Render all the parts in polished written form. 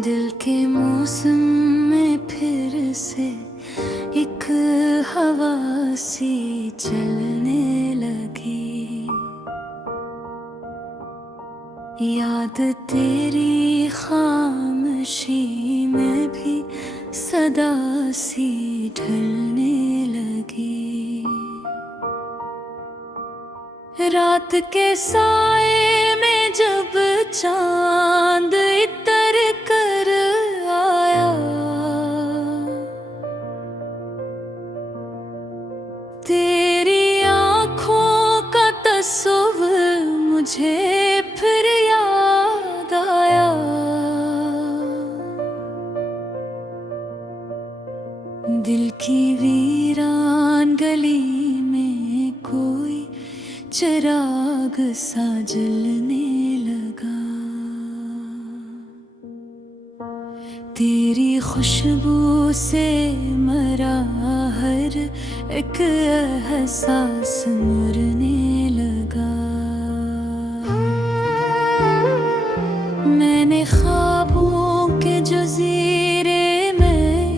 दिल के मौसम में फिर से एक हवा सी चलने लगी। याद तेरी खामोशी में भी सदा सी ढलने लगी। रात के साए में जब चांद इतर कर आया, तेरी आँखों का तस्वीर मुझे फिर याद आया। दिल की वीरान गली में कोई चिराग सा जलने लगा। तेरी खुशबू से मरा हर एक एहसास मरने लगा। मैंने ख्वाबों के जज़ीरे में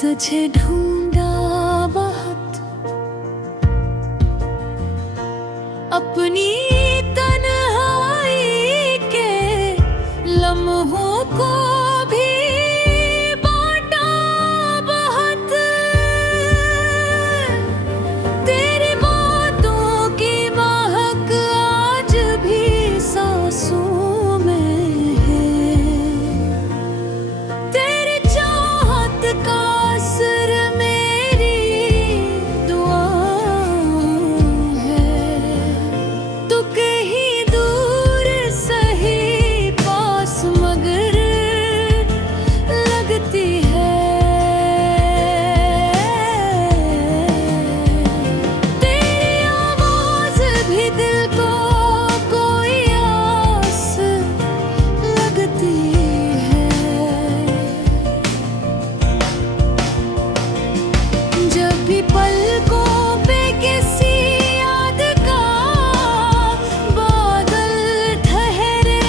तुझे ढूंढा बहुत, अपनी तन्हाई के लम्हों को भी बांटा बहुत। तेरी बातों की महक आज भी सांसों में है। तेरी चाहत का असर मेरी दुआओं है। तू कहीं दूर सही पास मगर लगती है। तेरी आवाज भी दिल को कोई आस लगती है। जब भी पलकों पे किसी याद का बादल ठहरे,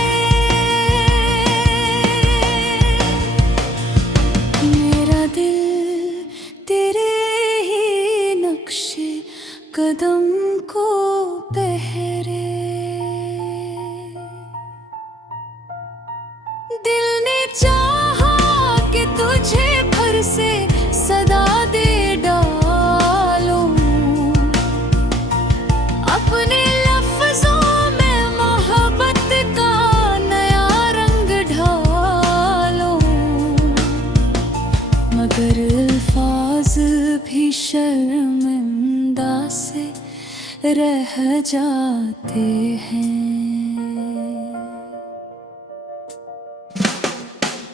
मेरा दिल तेरे ही नक्शे कदम को पहरे। दिल ने चाहा कि तुझे फिर से सदा दे डालूं, अपने लफ्जों में मोहब्बत का नया रंग ढालूं। मगर अल्फाज भी शर्मिंदा से रह जाते हैं।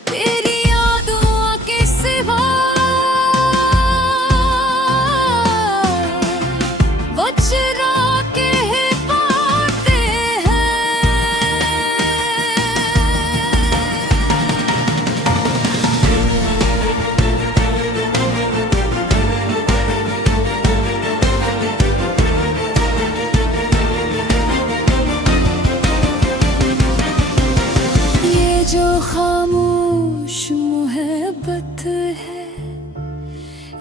तेरी यादों के सिवा वो चुरा के पाते हैं। ये जो खामोश मोहब्बत है,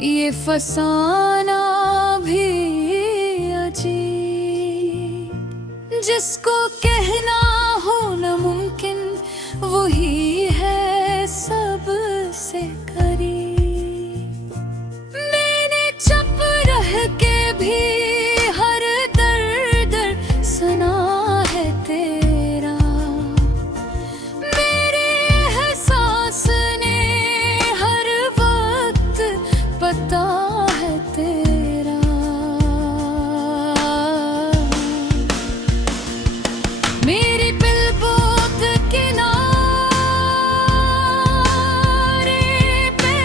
ये फसाना भी अजीब। जिसको कहना हो नामुमकिन वही है सबसे करीब। मैंने चुप रह के भी हर दर्द सुना है तेरा। मेरे एहसास ने हर वक्त पता है तेरा। मेरी बिलबोत किनारे पे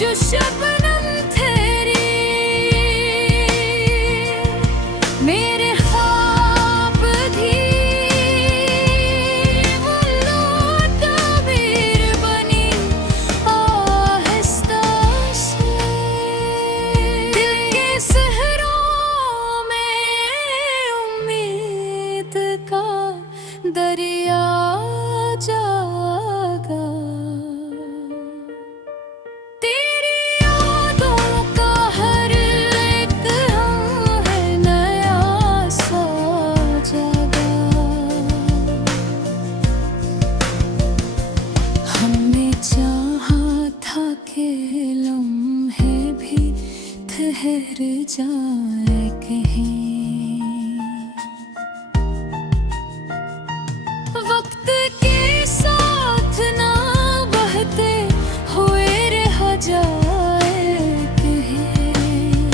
जो शबनम तेरी, मेरे ख्वाब भी वो लो ताबीर बनी आहिस्ता से। दिल के सहरों में उम्मीद का दरिया जा ठहर जाए कहीं। वक्त के साथ ना बहते हुए रह जाए कहीं,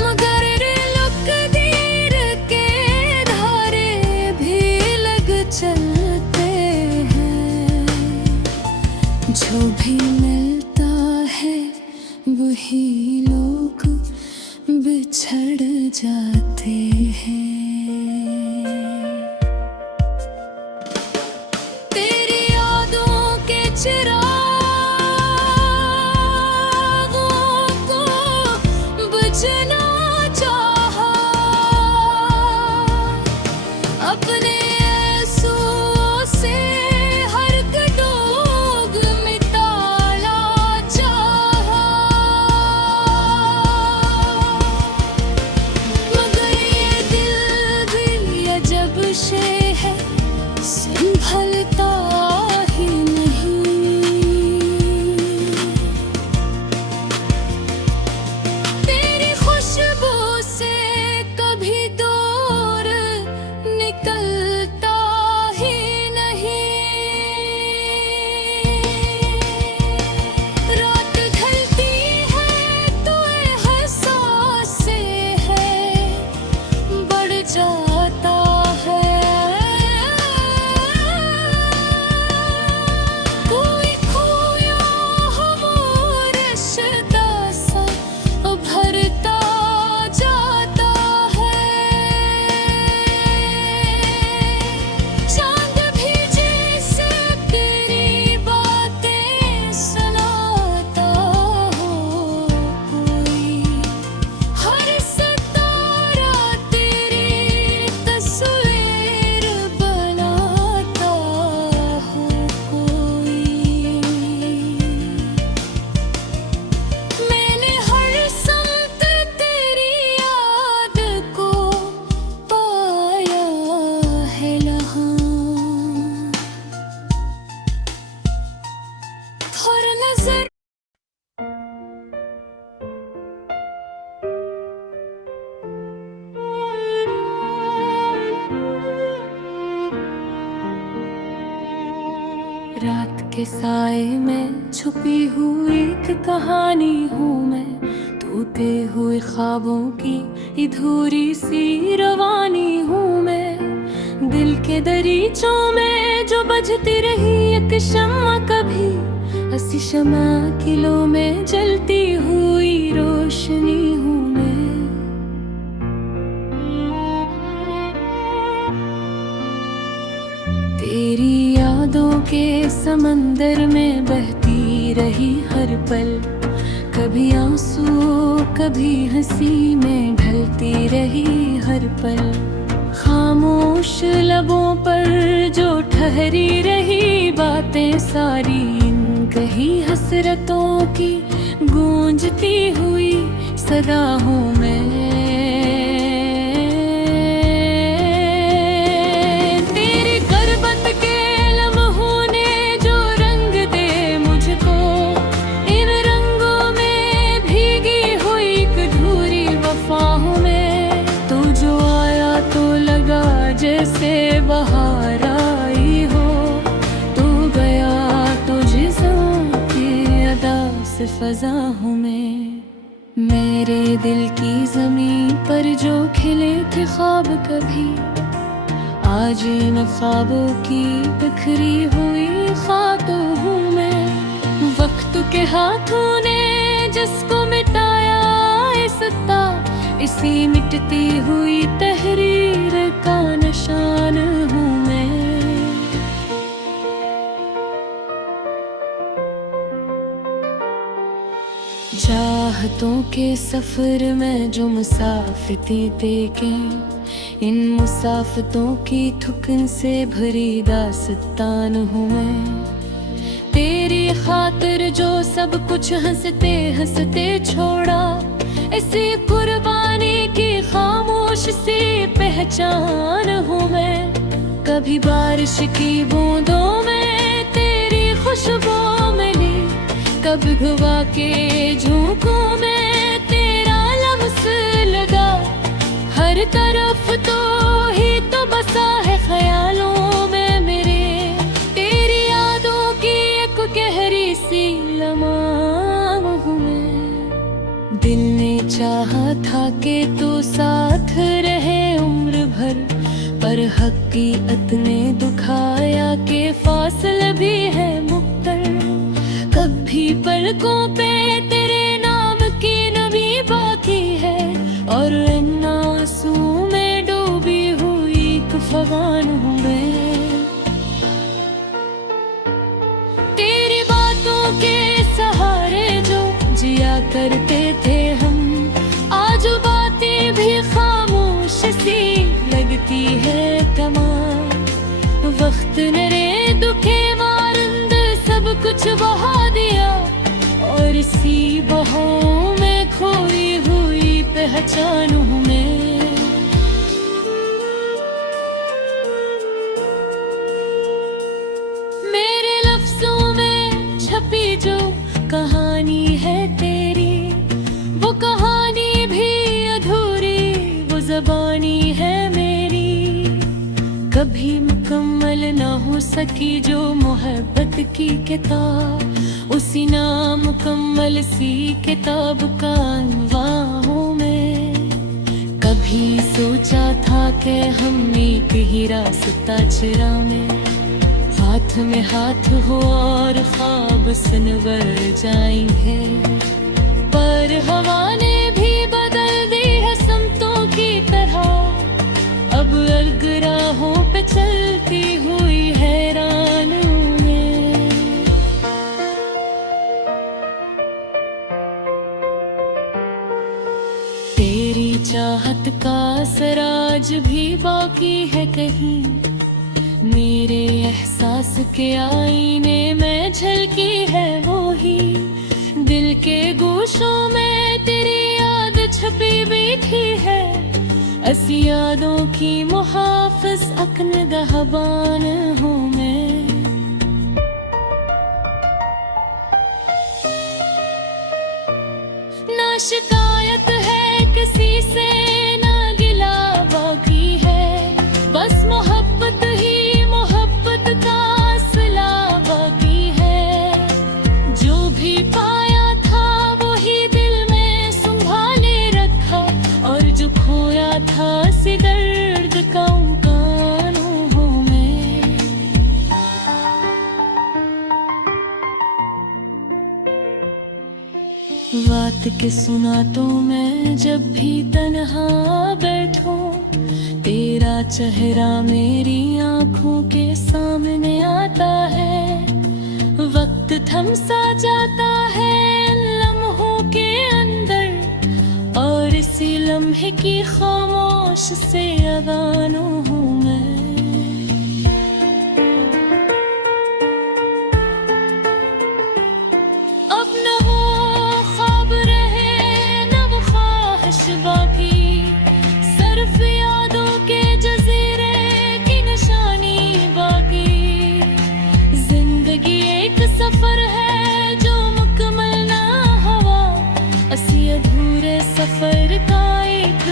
मगर लकीर के धारे भी लग चलते हैं। जो भी मिलता है वही लोग बिछड़ जाते हैं। तेरी यादों के चिरागों को बुझना चाहा, अपने आंसुओं से हर डोग मिटाना चाहा, मगर ये दिल भी अजब शे है, संभलता ही नहीं। तेरी खुशबू से कभी दूर निकलता ही नहीं। रात ढलती है तो एहसास से है बढ़ जाता है। कोई खोया हमों रिश्ता सा उभरता जाता है। चांद भी जैसे तेरी बातें सुनाता हो कोई, हर सितारा तेरी तस्वीर बनाता हो कोई। मैंने हर समत तेरी याद को पाया है लहां, हर नजर रात के साए में छुपी हुई एक कहानी हूँ मैं, टूटे हुए ख्वाबों की अधूरी सी रवानी हूँ मैं। दिल के दरीचों में जो बजती रही एक शम्मा, कभी हंसी शम्मा किलो में जलती हुई रोशनी हूँ मैं। तेरी यादों के समंदर में बहती रही हर पल, कभी आंसू कभी हंसी में ढलती रही हर पल। खामोश लबों पर जो ठहरी रही बातें सारी, इन कही हसरतों की गूंजती हुई सदा हूँ मैं। तेरी गुर्बत के लम्हों ने जो रंग दे मुझको, इन रंगों में भीगी हुई एक अधूरी वफा हूँ मैं। तू जो आया तो लगा जैसे बहार आई हो, तू गया तो जिस्म की अदा से फजा हूँ मैं। मेरे दिल की जमीन पर जो खिले थे ख्वाब कभी, आज इन ख्वाबों की बिखरी हुई खाक हूँ मैं। वक्त के हाथों ने जिसको मिटाया सत्ता, इसी मिटती हुई तहरीर का निशान हूँ मैं। चाहतों के सफर में जो मुसाफिरी देखे, इन मुसाफतों की थुकन से भरी दास्तान हूँ मैं। तेरी खातिर जो सब कुछ हंसते हंसते छोड़ा, इसी कुर्बानी की खामोश सी पहचान हूँ मैं। कभी बारिश की बूंदों में तेरी खुशबू मिली, कभी हवा के झोंकों में तेरा हर तरफ तो ही तो बसा है ख्यालों में मेरे, तेरी यादों की एक गहरी सी लम्हा हूँ मैं। दिल ने चाहा था कि तू साथ रहे उम्र भर, पर हकीकत ने दुखाया कि फासला भी है मुख्तर। कभी पलकों पे तेरे नाम की नमी बाकी है, और इन आंसू में डूबी हुई एक फगान हूँ मैं। तेरी बातों के सहारे जो जिया करते थे हम, आज बातें भी खामोश सी लगती है तमाम। वक्त ने रे दुखे मारंद सब कुछ बहा दिया, और इसी बहाव में खोई हुई पहचान हूँ मैं। मेरे लफ्जों में छपी जो कहानी है तेरी, वो कहानी भी अधूरी, वो ज़बानी है मेरी। कभी मुकम्मल ना हो सकी जो मोहब्बत की किताब, उसी नामुकम्मल सी किताब का अनवा हूँ मैं। कभी सोचा था कि हम एक ही रास्ता चुरा में, हाथ में हाथ हो और ख्वाब सनवर जाएंगे, पर हवा ने भी बदल दी है समतों की तरह। अब अलग राहों पे चलती हुई हैरान हूँ मैं। तेरी चाहत का असराज भी बाकी है कहीं, मेरे एहसास के आईने में झलकी है वो ही। दिल के गोशों में तेरी याद छपी बैठी है, ऐसी यादों की मुहाफिज अक्न दहबान हूँ मैं। ना शिकायत है किसी से, ना गिला बाकी है, बस मोहब्बत ही मोहब्बत का सिला बाकी है। जो भी पाया था वो ही दिल में संभाले रखा, और जो खोया था सी दर्द का उनकान हूँ मैं। बात के सुना तो मैं जब भी तन्हा बैठूं, तेरा चेहरा मेरी आंखों के सामने आता है। वक्त थम सा जाता है इन लम्हों के अंदर, और इसी लम्हे की खामोश से अगान हूँ मैं। अब न वो ख्वाब रहे न वो ख्वाहिश बाकी, सिर्फ यादों के जजीरे की निशानी बाकी। जिंदगी एक सफर है जो मुकम्मल ना हुआ, असी अधूरे सफर का एक